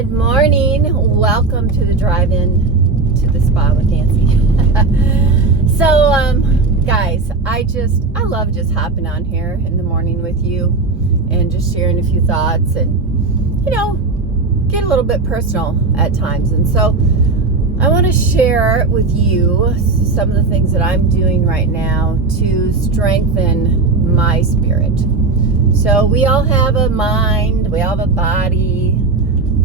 Good morning. Welcome to the drive-in to the spa with Nancy. Guys, I love just hopping on here in the morning with you and just sharing a few thoughts and, get a little bit personal at times. And so I want to share with you some of the things that I'm doing right now to strengthen my spirit. So we all have a mind, we all have a body,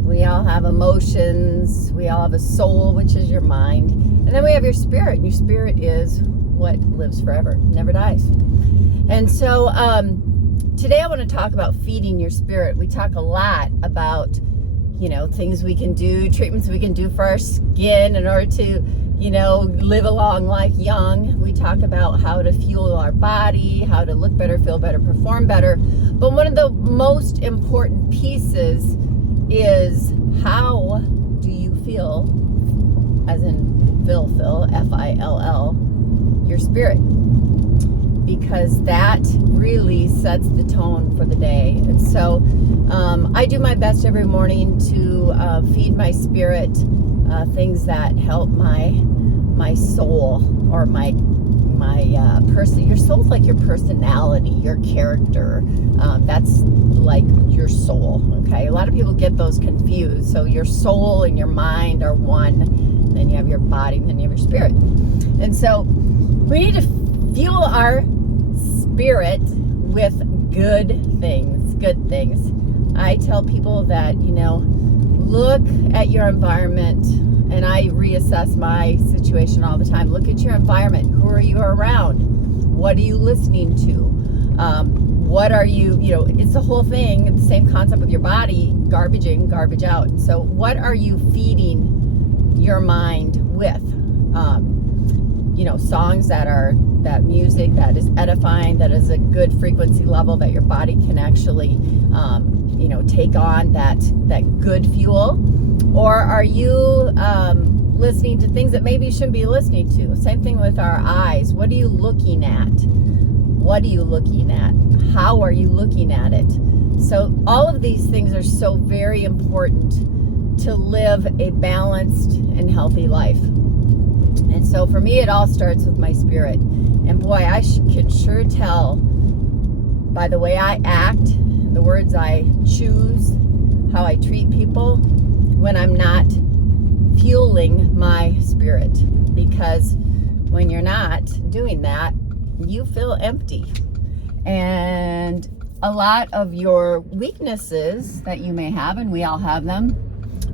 we all have emotions, we all have a soul, which is your mind, and then we have your spirit, and your spirit is what lives forever, never dies. And so today I want to talk about feeding your spirit. We talk a lot about, things we can do, treatments we can do for our skin in order to, live a long life young. We talk about how to fuel our body, how to look better, feel better, perform better. But one of the most important pieces is how do you feel, as in Fill, F-I-L-L, your spirit. Because that really sets the tone for the day. And so I do my best every morning to feed my spirit things that help my soul, or my person. Your soul's like your personality, your character. That's like your soul. Okay, a lot of people get those confused. So your soul and your mind are one. Then you have your body, and then you have your spirit. And so we need to fuel our spirit with good things. I tell people that, look at your environment, and I reassess my situation all the time. Look at your environment. Who are you around? What are you listening to? What are you, it's the whole thing. It's the same concept with your body, garbage in, garbage out. So what are you feeding your mind with? Songs that music that is edifying, that is a good frequency level, that your body can actually, take on that good fuel. Or are you listening to things that maybe you shouldn't be listening to? Same thing with our eyes. What are you looking at? What are you looking at? How are you looking at it? So all of these things are so very important to live a balanced and healthy life. And so for me, it all starts with my spirit. And boy, I can sure tell by the way I act, the words I choose, how I treat people, when I'm not fueling my spirit. Because when you're not doing that, you feel empty. And a lot of your weaknesses that you may have, and we all have them,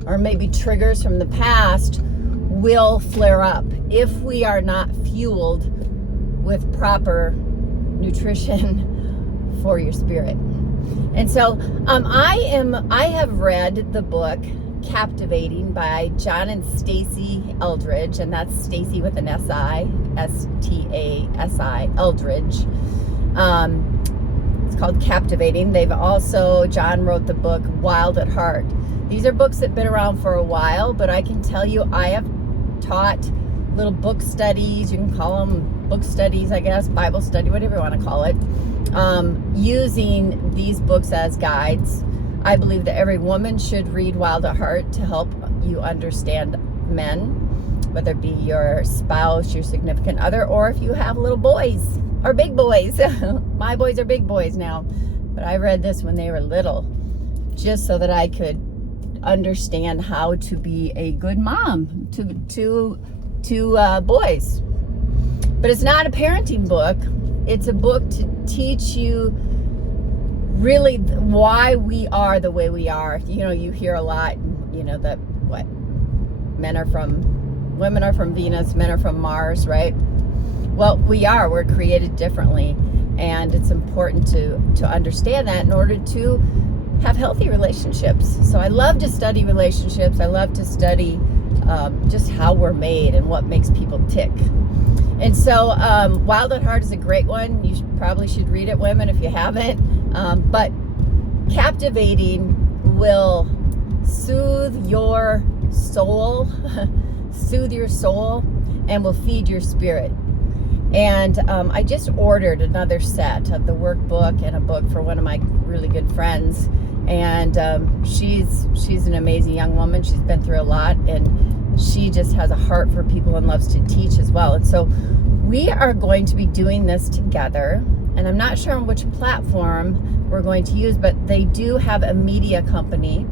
or maybe triggers from the past, will flare up if we are not fueled with proper nutrition for your spirit. And so I have read the book Captivating by John and Stasi Eldridge, and that's Stasi with an S-I, S-T-A-S-I, Eldridge. It's called Captivating. John wrote the book Wild at Heart. These are books that have been around for a while, but I can tell you I have taught little book studies, you can call them book studies, I guess, Bible study, whatever you want to call it, using these books as guides. I believe that every woman should read Wild at Heart to help you understand men, whether it be your spouse, your significant other, or if you have little boys or big boys. My boys are big boys now, but I read this when they were little, just so that I could understand how to be a good mom to boys. But it's not a parenting book. It's a book to teach you really why we are the way we are. You hear a lot, that women are from Venus, men are from Mars, right? Well, we're created differently, and it's important to understand that in order to have healthy relationships. So I love to study relationships. I love to study just how we're made and what makes people tick. And so Wild at Heart is a great one. You probably should read it, women, if you haven't. But Captivating will soothe your soul, and will feed your spirit. And I just ordered another set of the workbook and a book for one of my really good friends. And she's an amazing young woman. She's been through a lot, and she just has a heart for people and loves to teach as well. And so we are going to be doing this together, and I'm not sure on which platform we're going to use, but they do have a media company.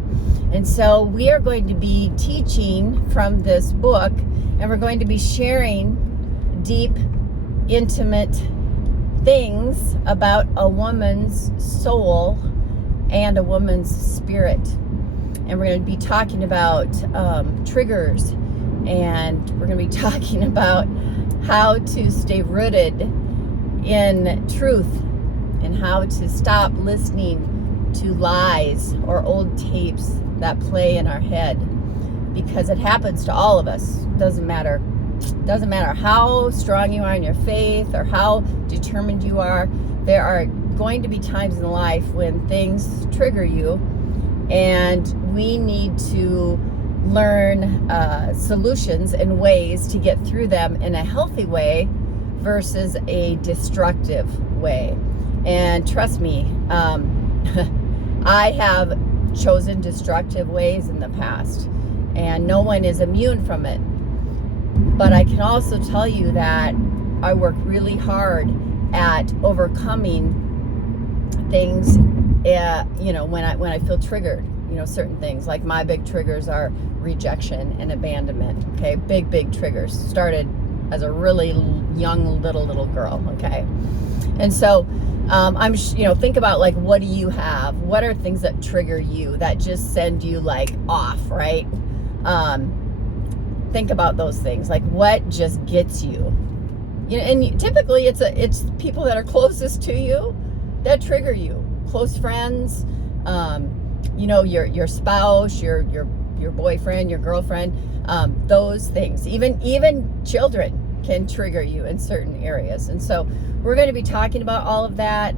And so we are going to be teaching from this book, and we're going to be sharing deep, intimate things about a woman's soul and a woman's spirit. And we're going to be talking about triggers, and we're going to be talking about how to stay rooted in truth and how to stop listening to lies or old tapes that play in our head, because it happens to all of us. Doesn't matter how strong you are in your faith or how determined you are. There are going to be times in life when things trigger you, and we need to learn solutions and ways to get through them in a healthy way versus a destructive way. And trust me, I have chosen destructive ways in the past, and no one is immune from it. But I can also tell you that I work really hard at overcoming things, when I feel triggered. Certain things, like my big triggers are rejection and abandonment. Okay, big triggers. Started as a really young little girl. Okay, and so think about, like, what do you have? What are things that trigger you, that just send you like off, right? Think about those things, like what just gets you. And typically it's people that are closest to you that trigger you. Close friends, your spouse, your boyfriend, your girlfriend, those things. Even children can trigger you in certain areas. And so we're going to be talking about all of that.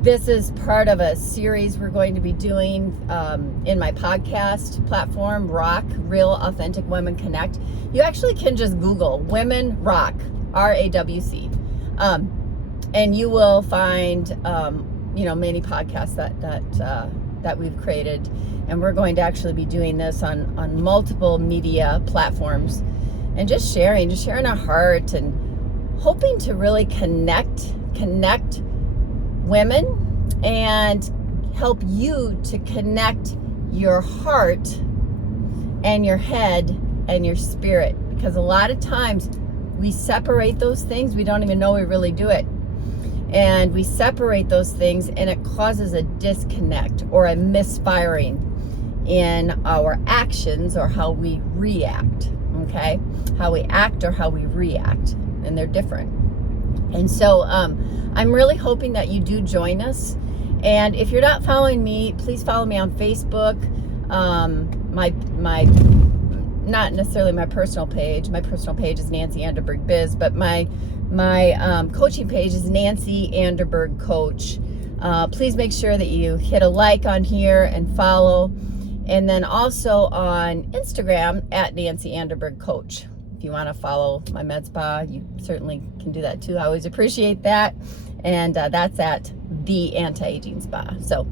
This is part of a series we're going to be doing in my podcast platform, RAWC, Real Authentic Women Connect. You actually can just Google Women RAWC, RAWC, and you will find many podcasts that we've created. And we're going to actually be doing this on multiple media platforms, and just sharing our heart and hoping to really connect women and help you to connect your heart and your head and your spirit. Because a lot of times we separate those things. We don't even know we really do it. And we separate those things, and it causes a disconnect or a misfiring in our actions or how we react. Okay? How we act or how we react. And they're different. And so I'm really hoping that you do join us. And if you're not following me, please follow me on Facebook. My not necessarily my personal page. My personal page is Nancy Anderberg Biz, but my coaching page is Nancy Anderberg Coach. Please make sure that you hit a like on here and follow. And then also on Instagram at Nancy Anderberg Coach. If you want to follow my med spa, you certainly can do that too. I always appreciate that. And that's at The Anti-Aging Spa. So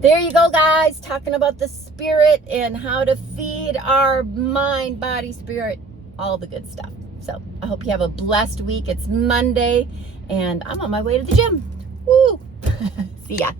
there you go, guys, talking about the spirit and how to feed our mind, body, spirit, all the good stuff. So I hope you have a blessed week. It's Monday, and I'm on my way to the gym. Woo! See ya.